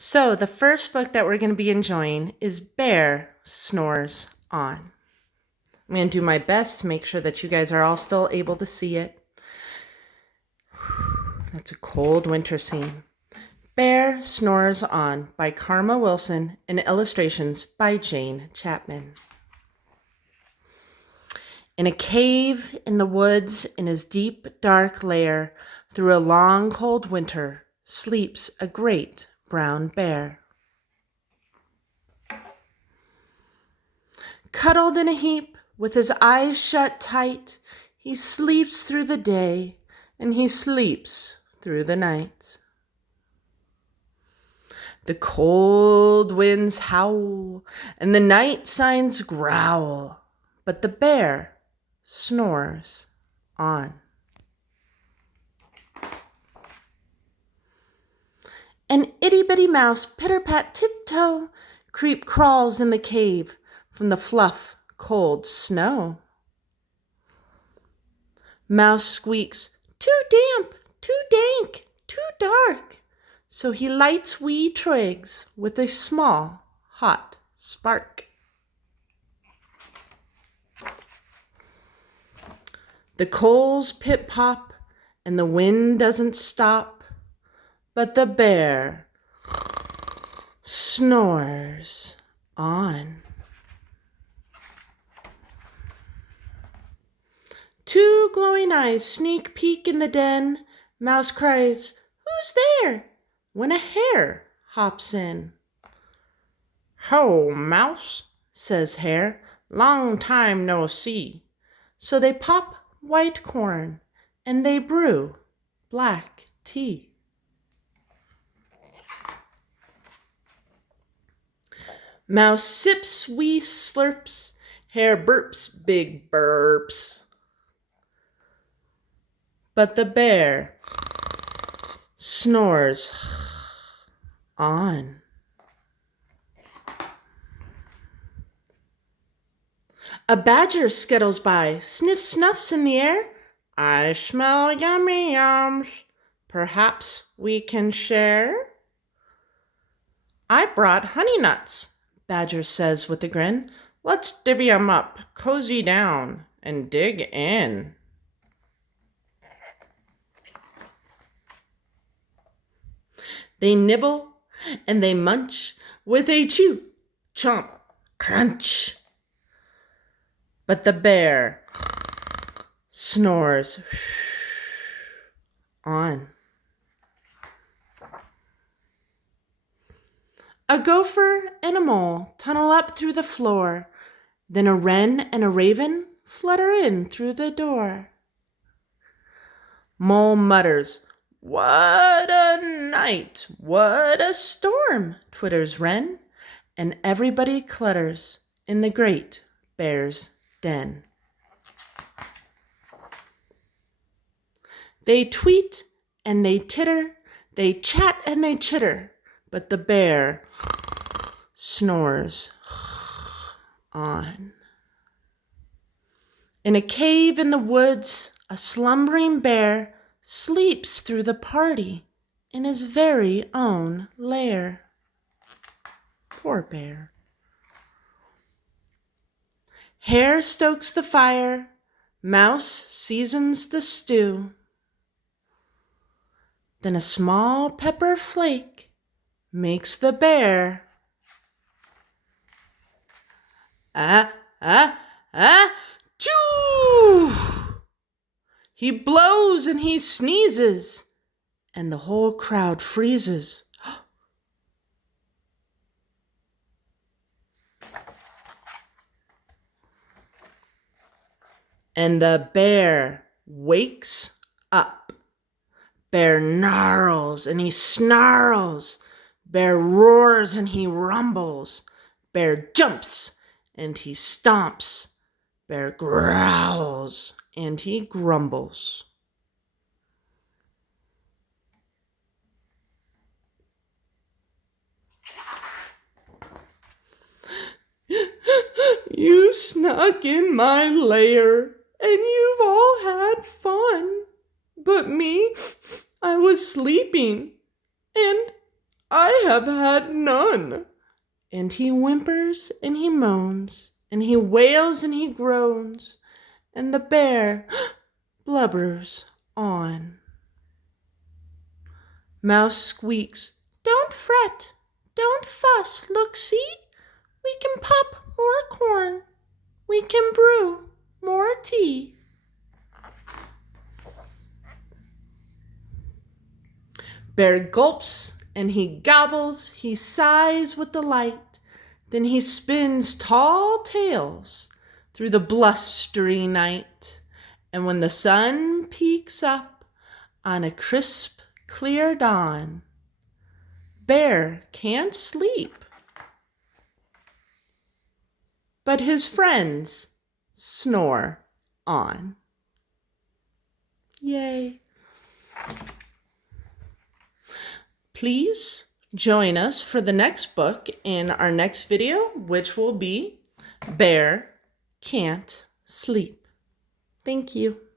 So, the first book that we're going to be enjoying is Bear Snores On. I'm going to do my best to make sure that you guys are all still able to see it. That's a cold winter scene. Bear Snores On by Karma Wilson and illustrations by Jane Chapman. In a cave in the woods, in his deep, dark lair, through a long, cold winter, sleeps a great brown bear. Cuddled in a heap, with his eyes shut tight, he sleeps through the day, and he sleeps through the night. The cold winds howl, and the night signs growl, but the bear snores on. An itty-bitty mouse, pitter-pat tiptoe, crawls in the cave from the fluff, cold snow. Mouse squeaks, "Too damp, too dank, too dark," so he lights wee twigs with a small, hot spark. The coals pip-pop, and the wind doesn't stop, but the bear snores on. Two glowing eyes sneak peek in the den. Mouse cries, "Who's there?" when a hare hops in. "Ho, Mouse," says Hare, "long time no see." So they pop white corn and they brew black tea. Mouse sips wee slurps, Hare burps big burps, but the bear snores on. A badger scuttles by, sniff snuffs in the air. "I smell yummy yums. Perhaps we can share?" "I brought honey nuts," Badger says with a grin. "Let's divvy 'em up, cozy down, and dig in." They nibble and they munch with a chew, chomp, crunch. But the bear snores on. A gopher and a mole tunnel up through the floor. Then a wren and a raven flutter in through the door. Mole mutters, "What a night, what a storm," twitters wren, and everybody clutters in the great bear's den. They tweet and they titter, they chat and they chitter, but the bear snores on. In a cave in the woods, a slumbering bear sleeps through the party in his very own lair. Poor bear. Hare stokes the fire, Mouse seasons the stew. Then a small pepper flake makes the bear choo! He blows and he sneezes, and the whole crowd freezes. And the bear wakes up. Bear gnarls and he snarls. Bear roars and he rumbles. Bear jumps and he stomps. Bear growls and he grumbles. "You snuck in my lair, and you've all had fun. But me, I was sleeping, and I have had none. And he whimpers and he moans, and he wails and he groans, and the bear blubbers on. Mouse squeaks, "Don't fret, don't fuss, look, see, we can pop more corn, we can brew more tea." Bear gulps and he gobbles, he sighs with delight, then he spins tall tales through the blustery night. And when the sun peeks up on a crisp, clear dawn, Bear can't sleep, but his friends snore on. Yay! Please join us for the next book in our next video, which will be Bear Can't Sleep. Thank you.